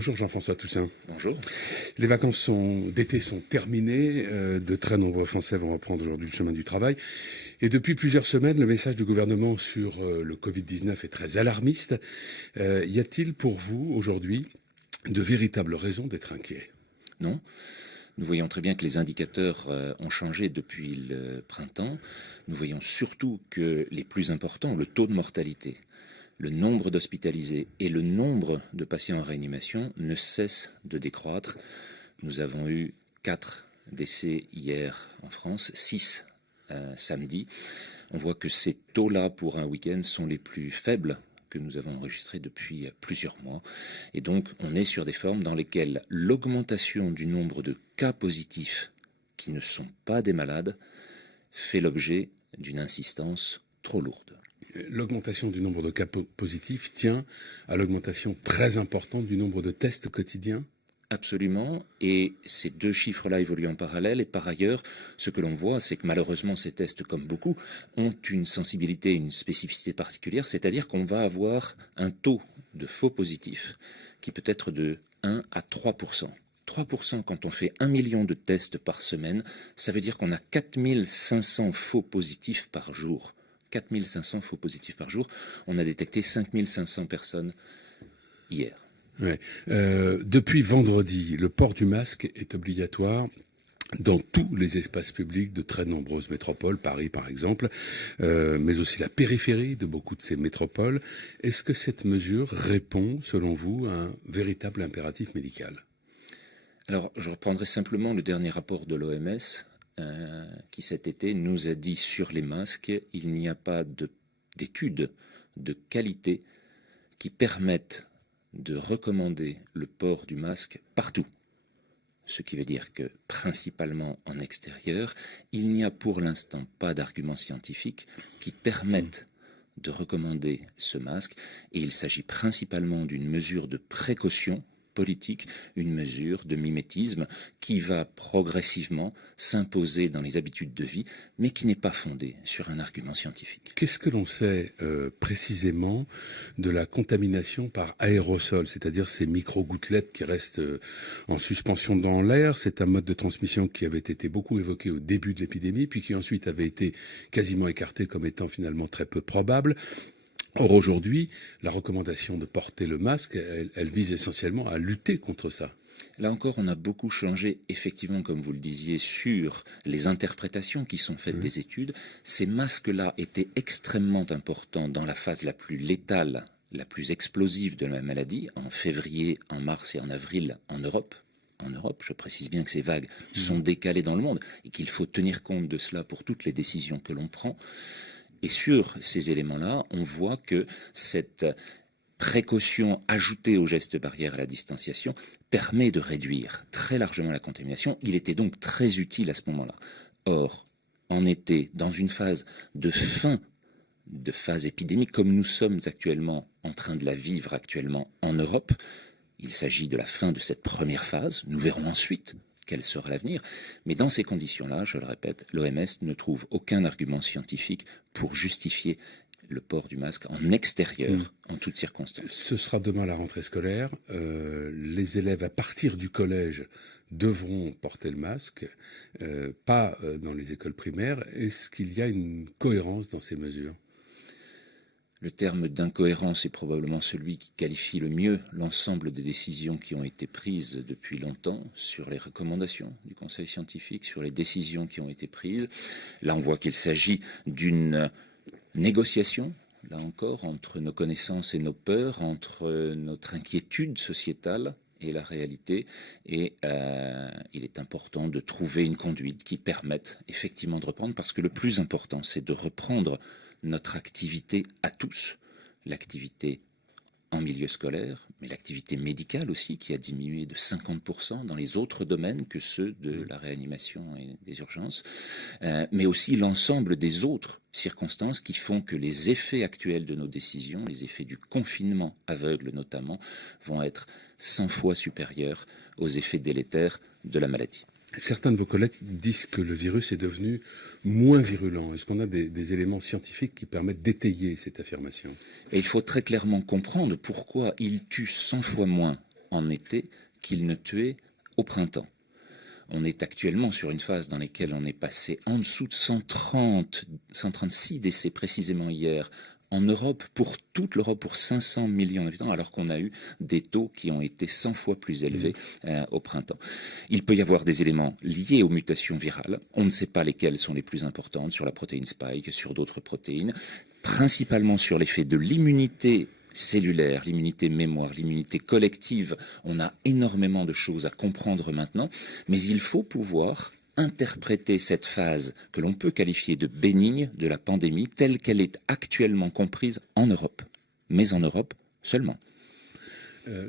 Bonjour Jean-François Toussaint. Bonjour. Les vacances d'été sont terminées. De très nombreux Français vont reprendre aujourd'hui le chemin du travail. Et depuis plusieurs semaines, le message du gouvernement sur le Covid-19 est très alarmiste. Y a-t-il pour vous aujourd'hui de véritables raisons d'être inquiet? Non. Nous voyons très bien que les indicateurs ont changé depuis le printemps. Nous voyons surtout que les plus importants, le taux de mortalité, le nombre d'hospitalisés et le nombre de patients en réanimation ne cessent de décroître. Nous avons eu 4 décès hier en France, 6 samedi. On voit que ces taux-là pour un week-end sont les plus faibles que nous avons enregistrés depuis plusieurs mois. Et donc, on est sur des formes dans lesquelles l'augmentation du nombre de cas positifs qui ne sont pas des malades fait l'objet d'une insistance trop lourde. L'augmentation du nombre de cas positifs tient à l'augmentation très importante du nombre de tests quotidiens? Absolument, et ces deux chiffres-là évoluent en parallèle, et par ailleurs, ce que l'on voit, c'est que malheureusement ces tests, comme beaucoup, ont une sensibilité, une spécificité particulière, c'est-à-dire qu'on va avoir un taux de faux positifs qui peut être de 1 à 3%. 3% quand on fait 1 million de tests par semaine, ça veut dire qu'on a 4500 faux positifs par jour. 4500 faux positifs par jour. On a détecté 5500 personnes hier. Ouais. Depuis vendredi, le port du masque est obligatoire dans tous les espaces publics de très nombreuses métropoles, Paris par exemple, mais aussi la périphérie de beaucoup de ces métropoles. Est-ce que cette mesure répond, selon vous, à un véritable impératif médical? Alors, je reprendrai simplement le dernier rapport de l'OMS qui cet été nous a dit sur les masques, il n'y a pas d'études de qualité qui permettent de recommander le port du masque partout. Ce qui veut dire que, principalement en extérieur, il n'y a pour l'instant pas d'arguments scientifiques qui permettent de recommander ce masque, et il s'agit principalement d'une mesure de précaution politique, une mesure de mimétisme qui va progressivement s'imposer dans les habitudes de vie, mais qui n'est pas fondée sur un argument scientifique. Qu'est-ce que l'on sait précisément de la contamination par aérosol, c'est-à-dire ces micro-gouttelettes qui restent en suspension dans l'air? C'est un mode de transmission qui avait été beaucoup évoqué au début de l'épidémie, puis qui ensuite avait été quasiment écarté comme étant finalement très peu probable. Or, aujourd'hui, la recommandation de porter le masque, elle vise essentiellement à lutter contre ça. Là encore, on a beaucoup changé, effectivement, comme vous le disiez, sur les interprétations qui sont faites des études. Ces masques-là étaient extrêmement importants dans la phase la plus létale, la plus explosive de la maladie, en février, en mars et en avril en Europe. En Europe, je précise bien que ces vagues sont décalées dans le monde et qu'il faut tenir compte de cela pour toutes les décisions que l'on prend. Et sur ces éléments-là, on voit que cette précaution ajoutée aux gestes barrières et à la distanciation permet de réduire très largement la contamination. Il était donc très utile à ce moment-là. Or, en été, dans une phase de fin de phase épidémique, comme nous sommes actuellement en train de la vivre actuellement en Europe, il s'agit de la fin de cette première phase. Nous verrons ensuite quel sera l'avenir. Mais dans ces conditions-là, je le répète, l'OMS ne trouve aucun argument scientifique pour justifier le port du masque en extérieur, en toutes circonstances. Ce sera demain la rentrée scolaire. Les élèves, à partir du collège, devront porter le masque, pas dans les écoles primaires. Est-ce qu'il y a une cohérence dans ces mesures ? Le terme d'incohérence est probablement celui qui qualifie le mieux l'ensemble des décisions qui ont été prises depuis longtemps sur les recommandations du Conseil scientifique, sur les décisions qui ont été prises. Là, on voit qu'il s'agit d'une négociation, là encore, entre nos connaissances et nos peurs, entre notre inquiétude sociétale et la réalité, et il est important de trouver une conduite qui permette effectivement de reprendre, parce que le plus important, c'est de reprendre notre activité à tous, l'activité en milieu scolaire, mais l'activité médicale aussi, qui a diminué de 50% dans les autres domaines que ceux de la réanimation et des urgences, mais aussi l'ensemble des autres circonstances qui font que les effets actuels de nos décisions, les effets du confinement aveugle notamment, vont être 100 fois supérieurs aux effets délétères de la maladie. Certains de vos collègues disent que le virus est devenu moins virulent. Est-ce qu'on a des éléments scientifiques qui permettent d'étayer cette affirmation ? Et il faut très clairement comprendre pourquoi il tue 100 fois moins en été qu'il ne tuait au printemps. On est actuellement sur une phase dans laquelle on est passé en dessous de 136 décès précisément hier en Europe, pour toute l'Europe, pour 500 millions d'habitants, alors qu'on a eu des taux qui ont été 100 fois plus élevés au printemps. Il peut y avoir des éléments liés aux mutations virales. On ne sait pas lesquelles sont les plus importantes, sur la protéine spike, sur d'autres protéines, principalement sur l'effet de l'immunité cellulaire, l'immunité mémoire, l'immunité collective. On a énormément de choses à comprendre maintenant, mais il faut pouvoir interpréter cette phase que l'on peut qualifier de bénigne de la pandémie telle qu'elle est actuellement comprise en Europe, mais en Europe seulement.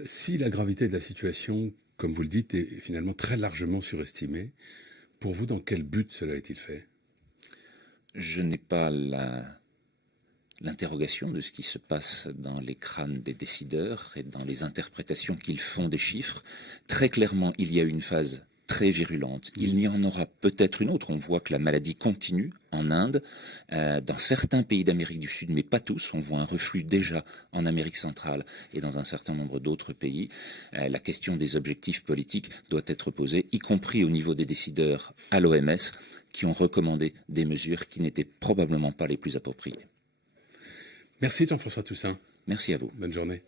Si la gravité de la situation, comme vous le dites, est finalement très largement surestimée, pour vous, dans quel but cela est-il fait ? Je n'ai pas l'interrogation de ce qui se passe dans les crânes des décideurs et dans les interprétations qu'ils font des chiffres. Très clairement, il y a une phase très virulente. Il y en aura peut-être une autre. On voit que la maladie continue en Inde, dans certains pays d'Amérique du Sud, mais pas tous. On voit un reflux déjà en Amérique centrale et dans un certain nombre d'autres pays. La question des objectifs politiques doit être posée, y compris au niveau des décideurs à l'OMS, qui ont recommandé des mesures qui n'étaient probablement pas les plus appropriées. Merci Jean-François Toussaint. Merci à vous. Bonne journée.